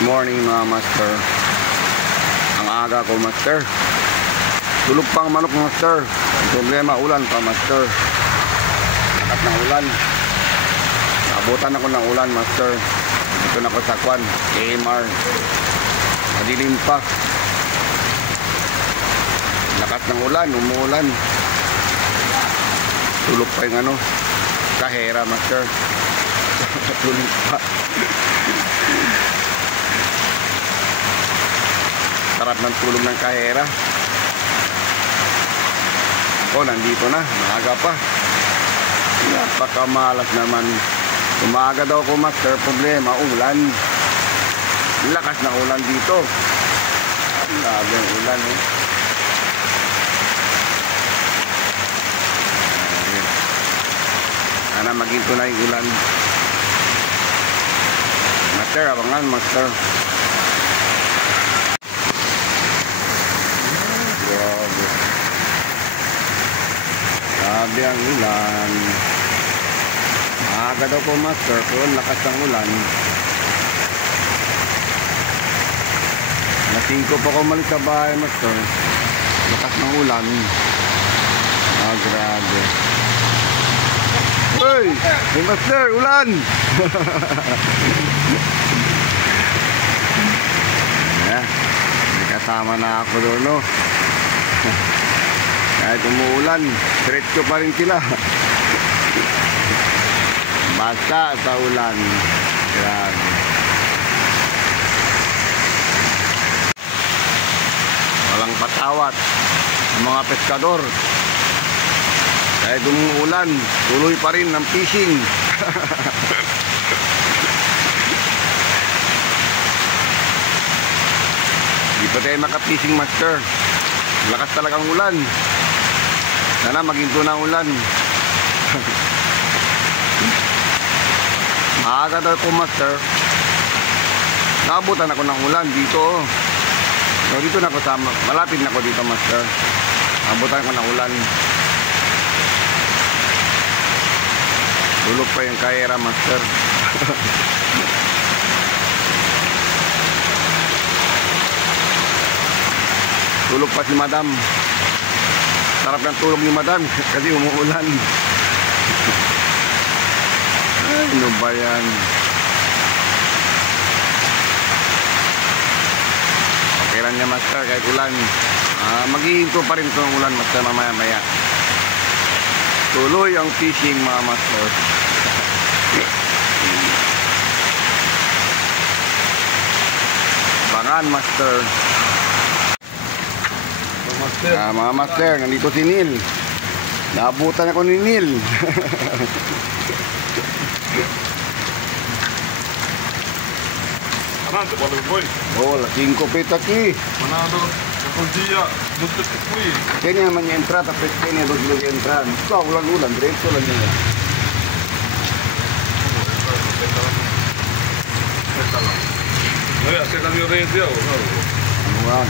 Morning mga master. Ang aga ko master. Tulog pang manok master. Ang problema ulan pa master. Lakas ng ulan. Naabutan ako ng ulan master. Dito na ako sa Kwan AMR. Madilim pa. Lakas ng ulan, umuulan. Tulog pa yung ano, kahera master. Tulog pa. Sarap ng tulog ng kahera. Oh, nandito na, maaga pa. Napakamalas naman. Umaga daw ako master, problema ulan. Lakas ng ulan dito. Labi ang ulan eh. Sana maginto na yung ulan. Master, abangan master. Grabe. Grabe ang ulan. Maaga daw po master, pero lakas ng ulan. Natingko pa ko malis sa bahay master. Lakas ng ulan. Grabe. Hey! Hey master, ulan! Yeah, may kasama na ako doon, no? Kahit umuulan, diretso pa rin sila. Basta sa ulan. Grabe. Walang patawat ang mga peskador. Kahit umuulan, tuloy pa rin ng fishing. Di pa tayo maka-fishing master. Lakas talagang ulan. Sana maginto na ang ulan. Maaga daw po master. Nakabutan ako ng ulan dito. So, dito na ako sa malapit na ako dito master. Nakabutan ko ng ulan. Tulog pa yung kahera master. Tulog pa si madam. Sarap ng tulog ni madam kasi umuulan. Ay, ano ba yan? Okay lang niya master kahit ulan. Maghihinto pa rin itong ulan master mamaya maya. Tuloy ang fishing mga master. Bangan master. Mga master, nandito si Neil. Naabutan ako ni Neil. Manando pa lang boy. Oh, lasing ko pita ki. Manando, kapag diya, dudot ko eh. Kaya naman yung entra, tapos kaya dudot yung entra. Ito, ulan-ulan, diretso lang nila. Ay, asin lang yung radio. Anuan.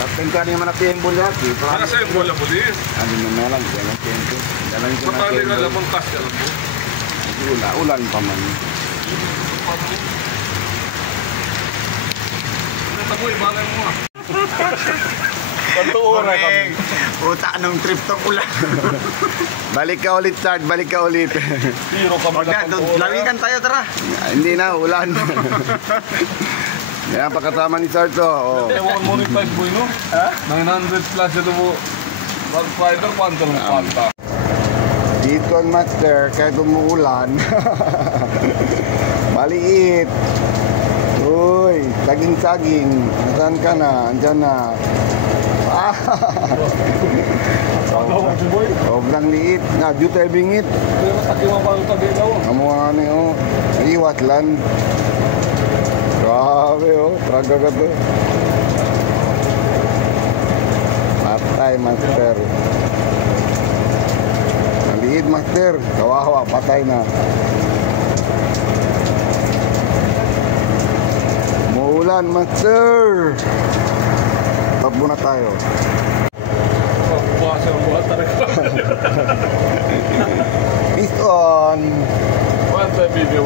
Tapos ka niya manapin bulat. Para sa yung bola bulis. Ano na lang, kaya lang tempo. Dalang ko na Matali ka tempo. lamang kasi alam mo. Ulan pa man. Ito mo, ibalay mo ah. Kanto oras kami. Puta, anong trip to ulan. Balik ka ulit, Chard. Balik ka ulit. Tiro ka mo na kanto oras. Lawigan tayo, tara. Hindi na, ulan. Yan, pagkasama ni Chard to. Oh. Ewan mo ni 5 boy no? 900 plus ito mo. Mag-fiber, kwanto lang kwanta. Dito ang master, kahit umuulan. Maliit. Uy, saging-saging. Saan ka na? Andyan na. Sobrang liit. Na, dito ay bingit. Pero sakit mo pa ang tabi-ilaw. Amuha ni, oh. Iwas lang. Grabe, oh. Traga ka to. Patay, master. Maliit, master. Kawawa, patay na. Muulan, master. Tap muna tayo. Bukas ang buhat talaga. Piston. Quanto é vídeo?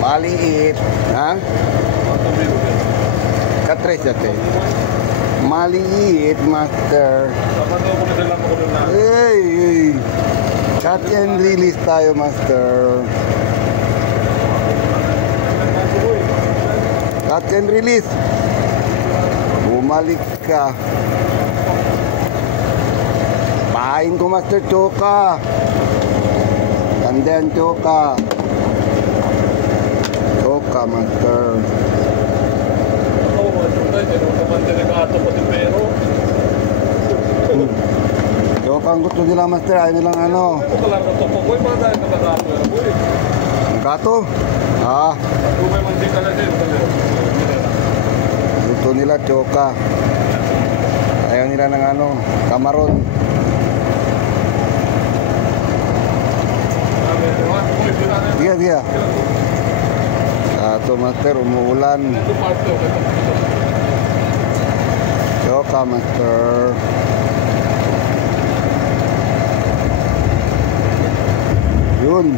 Maliit. Ha? Quanto vídeo? Katres dati. Maliit, master. Hey, hey. Cut and release tayo, master. Cut and release. Bumalik ka. Pahain ko, master. Choka. Tandaan, choka. Choka, master. Choka ang gusto nila, master. Ayaw nilang ano. Gato? Ah. Gusto nila choka. Ayaw nila ng ano, kamaron. Dia. Gato, master, umuulan. Choka, master. Yun.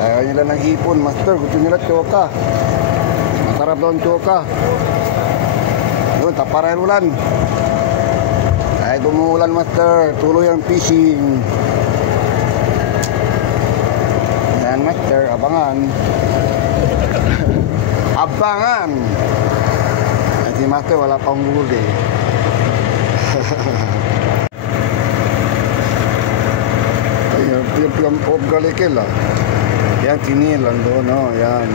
Ayaw nila ng hipon, master. Gusto nila choka. Masarap daw ang choka. Yun, taparay ulan. Ay, gumuulan, master. Tuloy ang fishing. Yan, master. Abangan. Abangan. Ay, si master wala pang huli. Yung galikil ah. Yan, si Neil doon, no? Yan.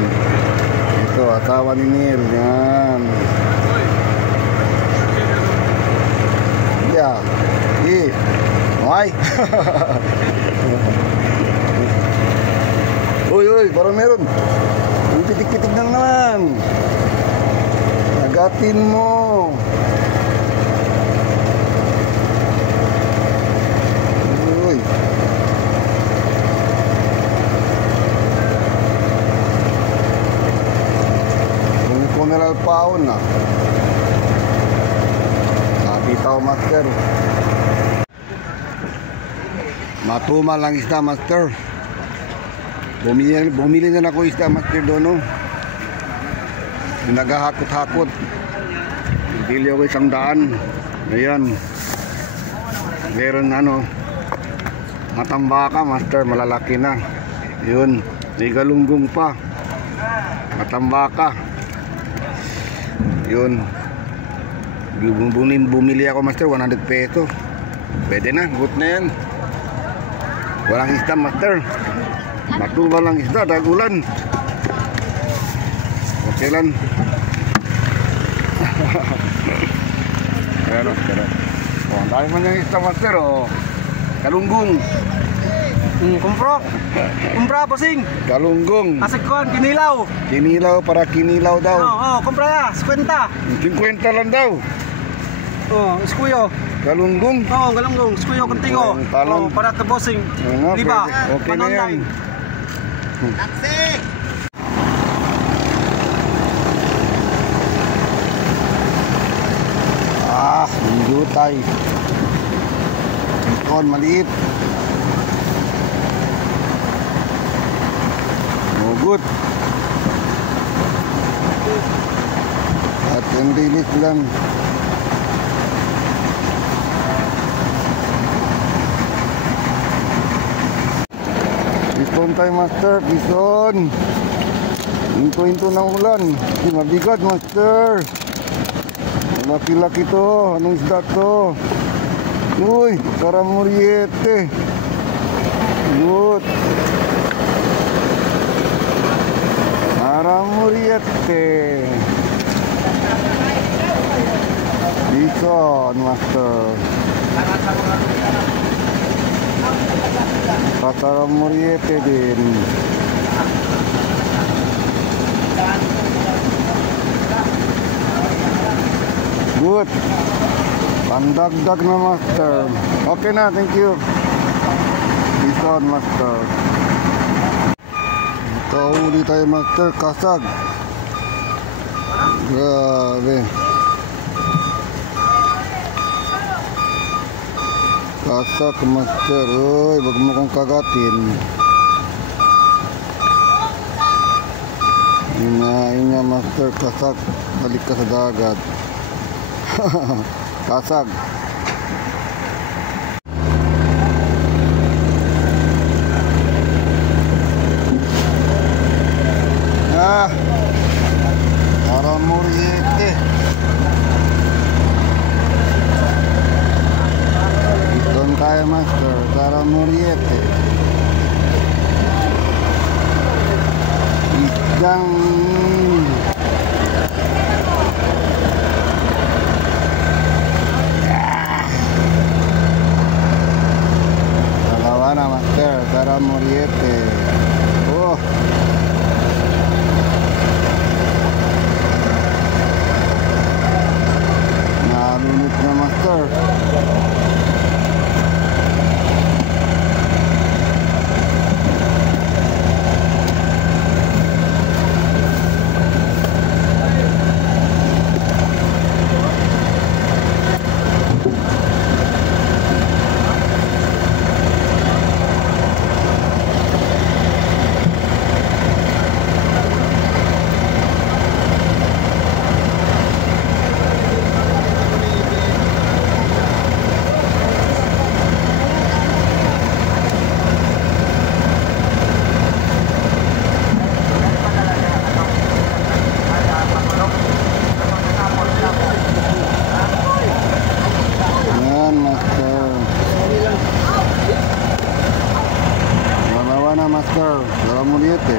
Ito, asawa ni Neil. Yan. Yeah. Why? Uy, parang meron. Pitik-pitik na naman. Agatin mo. Uy. Mineral paon na. Nabitaw, master. Matumal lang isda, master. Bumili na ako isda, master, doon, no? Naghahakot-hakot. Bili ako 100. Ayan. Meron ano, matambaka, master, malalaki na. Yun, may galunggong pa. Matambaka. Yun. Bumili ako, master, 100 peso. Pwede na, good na yan. Walang isda, master. Matumal lang isda dahil ulan. Okay lang. Ayan, master. Oh, ang dami man yung isda, master, oh. Galunggong. Kumpra, bossing. Galunggong. Asikon, kinilaw. Kinilaw, para kinilaw daw. Kumpra ya, 50. 50 lang daw. Eskuyo. Galunggong. Galunggong, eskuyo contigo. Para ka bossing. Liba. Okay na yan. Taxi. Jutay. Ikon, maliit. Good. At yung release lang. Bison tayo, master. Bison. Hinto-hinto ng ulan. Hindi mabigat, master. Laki-laki to. Anong isda to? Uy, karamuriete. Good. Karamuriete. Bison, master. Karamuriete din. Good. Pandagdag na, master. Okay na, thank you. Bison, master. Kahuli tayo, master. Kasag. Grabe. Kasag, master. Uy, wag mo kong kagatin. Hinain niya, master. Kasag. Balik ka sa dagat. Kasag. Ah, para muriete. Doon tayo, master. Para muriete. Isdang dalawa na, master. Para muriete. Oh. Nalunod na, master. Yan, master. Dalawa na, master. Dalawa mo niyete.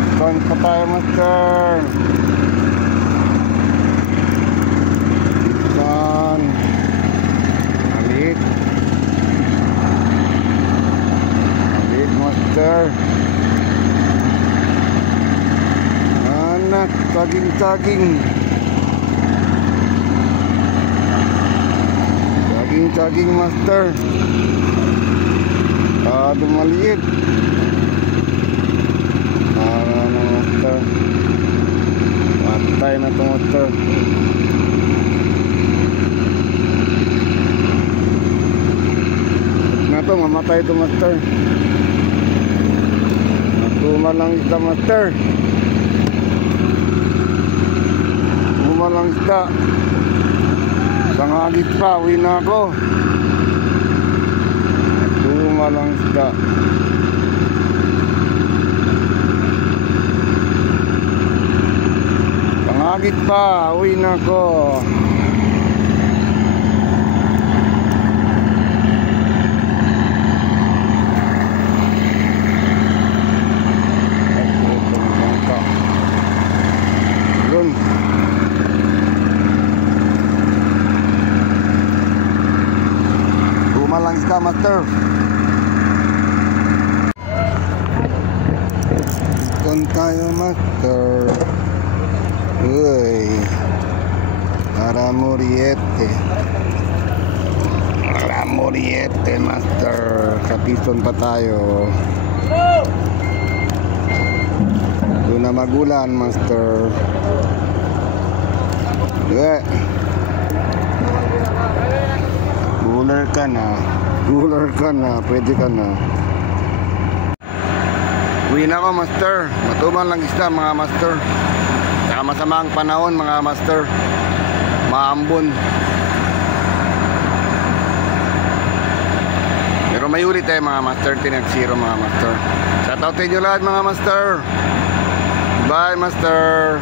Ikon pa tayo, master. Ikon. Alik. Alik, master. Anak, saging-saging. Saging, master. Maliit. Na, master. Matay na ito, master. Na ito, mamatay ito, master. Natuma lang isda, master. Natuma lang isda. Sangagit pa, uwi na ako. Tumalang isda. Sangagit pa, uwi na ako. Yun. Malang isda, master. Doon tayo, master. Uy. Para muriete. Para muriete, master. Kapison pa tayo. Doon na magulan, master. Uy. Cooler ka na, pwede ka na. Uwi na ako, master. Matuman lang isda, mga master. Saka masama ang panahon, mga master. Maambon. Pero may ulit tayo, mga master. 10-0, mga master. Shoutout sa inyo lahat, mga master. Bye, master.